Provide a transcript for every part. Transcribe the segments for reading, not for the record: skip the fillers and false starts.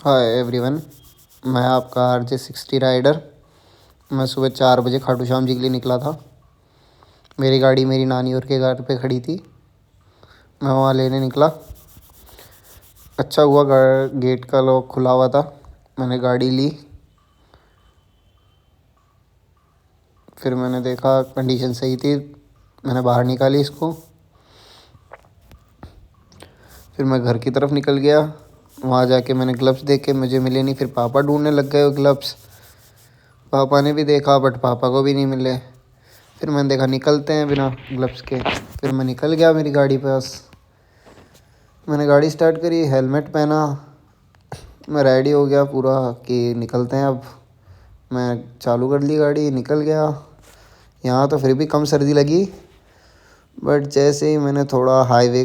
Hi everyone. मैं आपका RJ60 rider. मैं सुबह 4 बजे खाटू श्याम जी के लिए निकला था। मेरी गाड़ी मेरी नानी और के घर पे खड़ी थी। मैं वहाँ लेने निकला। अच्छा हुआ गेट का लॉक खुला हुआ था। मैंने गाड़ी ली। फिर मैंने देखा कंडीशन सही थी। मैंने बाहर निकाली इसको। फिर मैं घर की तरफ निकल गया। वहाँ जाके मैंने ग्लव्स देखे, मुझे मिले नहीं। फिर पापा ढूंढने लग गए वो ग्लव्स। पापा ने भी देखा बट पापा को भी नहीं मिले। फिर मैंने देखा निकलते हैं बिना ग्लव्स के। फिर मैं निकल गया मेरी गाड़ी पास। मैंने गाड़ी स्टार्ट करी, हेलमेट पहना। मैं रेडी हो गया पूरा कि निकलते हैं अब। मैं चालू कर ली गाड़ी, निकल गया। यहाँ तो फिर भी कम सर्दी लगी, बट जैसे ही मैंने थोड़ा हाईवे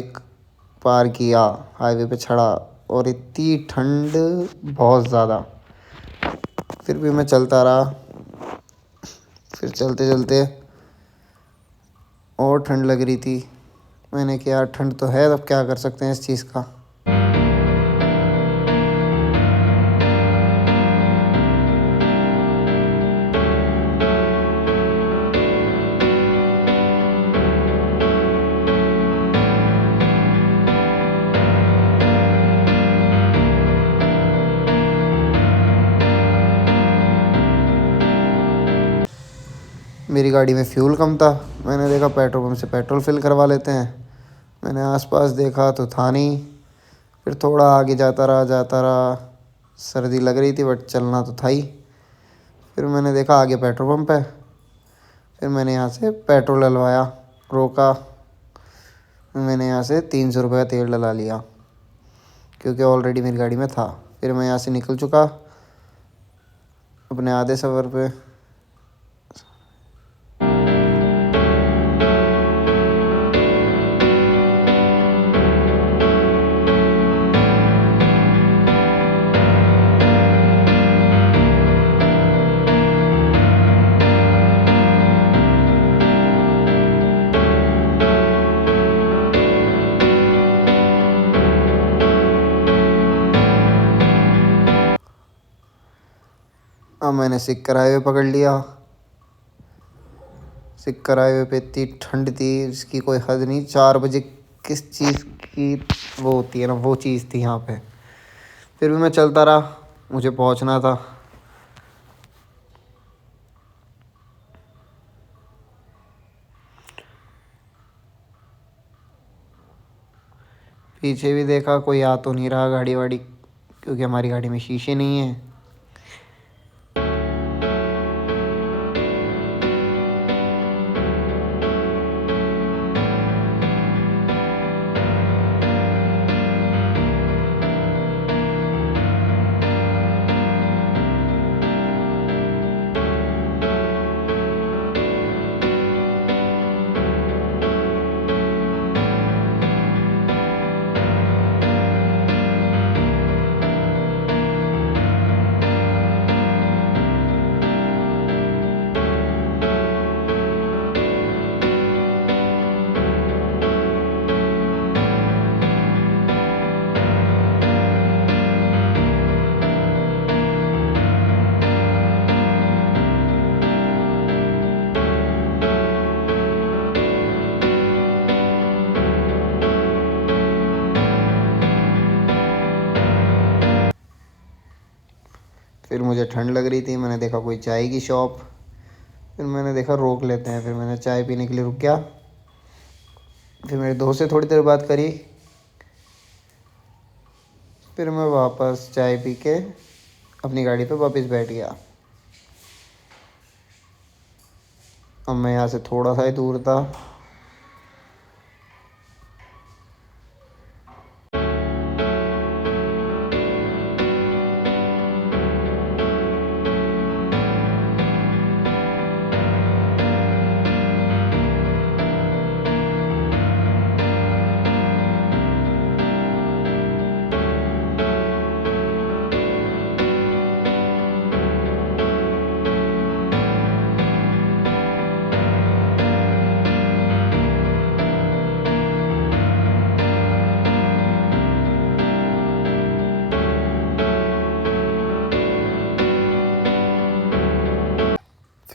पार किया, हाईवे पे चढ़ा, और इतनी ठंड, बहुत ज़्यादा। फिर भी मैं चलता रहा। फिर चलते चलते और ठंड लग रही थी। मैंने कहा यार ठंड तो है, अब क्या कर सकते हैं इस चीज़ का। मेरी गाड़ी में फ्यूल कम था। मैंने देखा पेट्रोल पंप से पेट्रोल फिल करवा लेते हैं। मैंने आसपास देखा तो था नहीं। फिर थोड़ा आगे जाता रहा। सर्दी लग रही थी बट चलना तो था ही। फिर मैंने देखा आगे पेट्रोल पंप है। फिर मैंने यहाँ से पेट्रोल डलवाया, रोका। मैंने यहाँ से 300 रुपये का तेल डला लिया, क्योंकि ऑलरेडी मेरी गाड़ी में था। फिर मैं यहाँ से निकल चुका अपने आधे सफ़र पे। अब मैंने सिक्कर हाईवे पकड़ लिया। सिक्कर हाईवे पे इतनी ठंड थी जिसकी कोई हद नहीं। 4 बजे किस चीज़ की वो होती है ना, वो चीज़ थी यहाँ पे। फिर भी मैं चलता रहा, मुझे पहुँचना था। पीछे भी देखा, कोई आ तो नहीं रहा गाड़ी वाड़ी, क्योंकि हमारी गाड़ी में शीशे नहीं है। फिर मुझे ठंड लग रही थी। मैंने देखा कोई चाय की शॉप। फिर मैंने देखा रोक लेते हैं। फिर मैंने चाय पीने के लिए रुक गया। फिर मेरे दोस्त से थोड़ी देर बात करी। फिर मैं वापस चाय पी के अपनी गाड़ी पे वापस बैठ गया। अब मैं यहाँ से थोड़ा सा ही दूर था।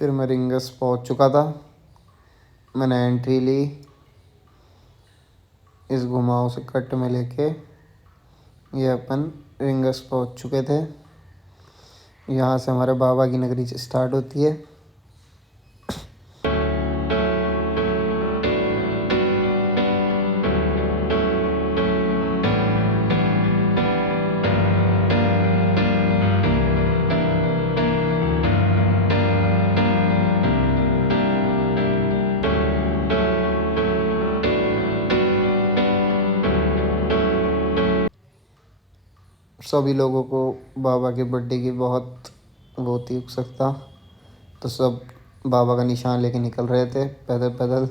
फिर मैं रिंगस पहुंच चुका था। मैंने एंट्री ली इस घुमाव से कट में लेके। ये अपन रिंगस पहुंच चुके थे। यहाँ से हमारे बाबा की नगरी स्टार्ट होती है। सभी लोगों को बाबा के बर्थडे की बहुत वो थी उत्सुकता, तो सब बाबा का निशान लेके निकल रहे थे पैदल पैदल।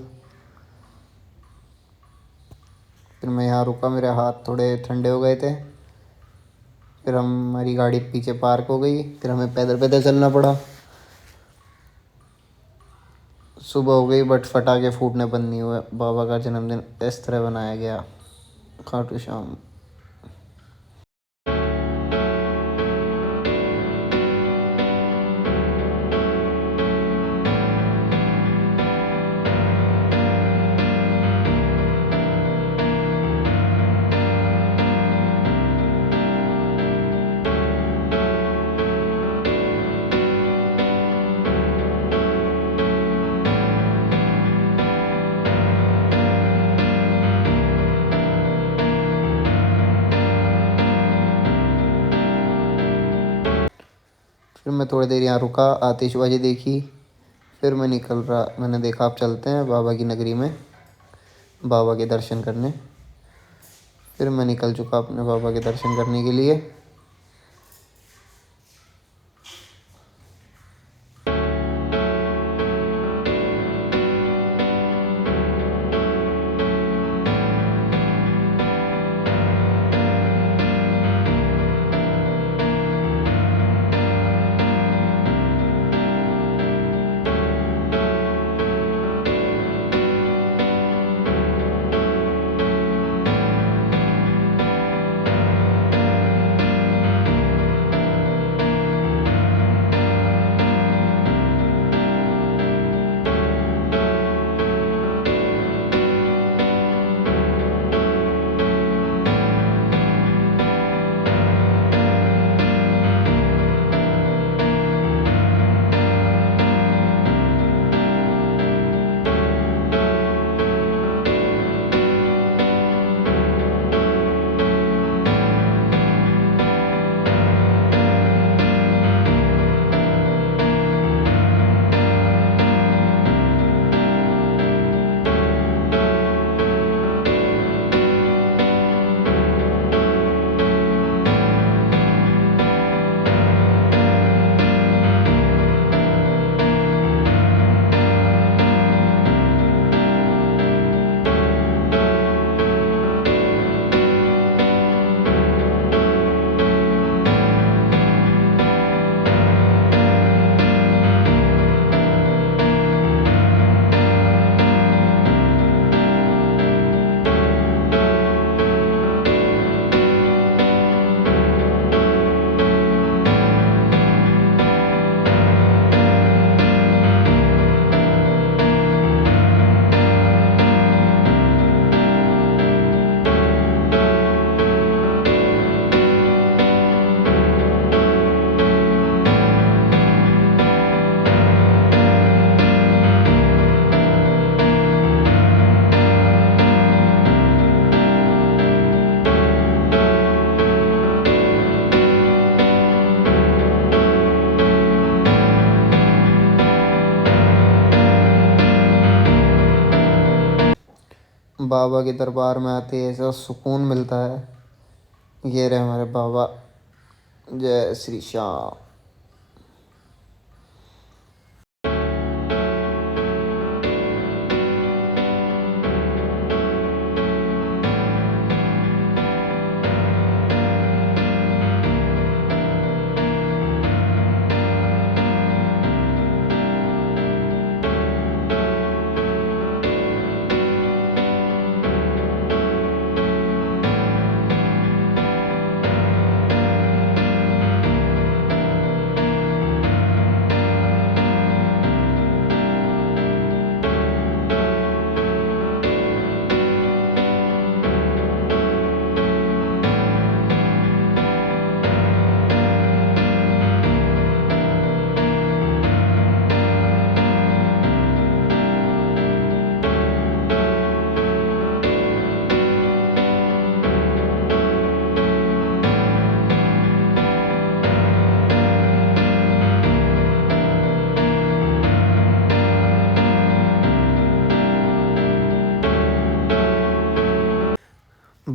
फिर मैं यहाँ रुका, मेरे हाथ थोड़े ठंडे हो गए थे। फिर हमारी गाड़ी पीछे पार्क हो गई, फिर हमें पैदल पैदल चलना पड़ा। सुबह हो गई बट पटाखे फूटने बंद नहीं हुए। बाबा का जन्मदिन इस तरह बनाया गया, खाटू श्याम। फिर मैं थोड़ी देर यहाँ रुका, आतिशबाजी देखी। फिर मैं निकल रहा, मैंने देखा आप चलते हैं बाबा की नगरी में बाबा के दर्शन करने। फिर मैं निकल चुका अपने बाबा के दर्शन करने के लिए। बाबा के दरबार में आते ही ऐसा सुकून मिलता है। ये रहे हमारे बाबा। जय श्री श्याम।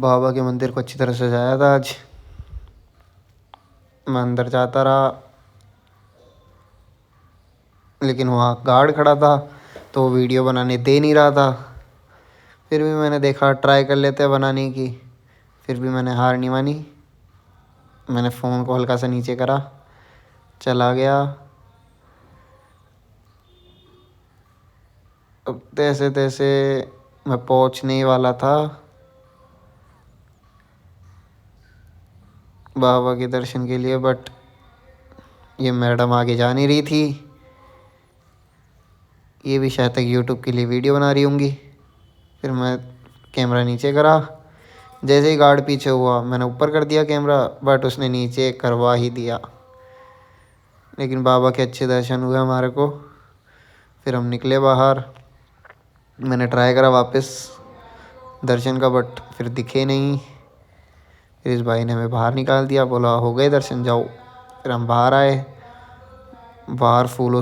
बाबा के मंदिर को अच्छी तरह से सजाया था आज। मैं अंदर जाता रहा, लेकिन वहाँ गार्ड खड़ा था तो वो वीडियो बनाने दे नहीं रहा था। फिर भी मैंने देखा ट्राई कर लेते हैं बनाने की। फिर भी मैंने हार नहीं मानी। मैंने फ़ोन को हल्का सा नीचे करा, चला गया। अब तैसे तैसे मैं पहुँचने ही वाला था बाबा के दर्शन के लिए, बट ये मैडम आगे जा नहीं रही थी। ये भी शायद तक यूट्यूब के लिए वीडियो बना रही होंगी। फिर मैं कैमरा नीचे करा। जैसे ही गार्ड पीछे हुआ मैंने ऊपर कर दिया कैमरा, बट उसने नीचे करवा ही दिया। लेकिन बाबा के अच्छे दर्शन हुए हमारे को। फिर हम निकले बाहर। मैंने ट्राई करा वापस दर्शन का, बट फिर दिखे नहीं। फिर इस भाई ने हमें बाहर निकाल दिया, बोला हो गए दर्शन, जाओ। फिर हम बाहर आए। बाहर फूलों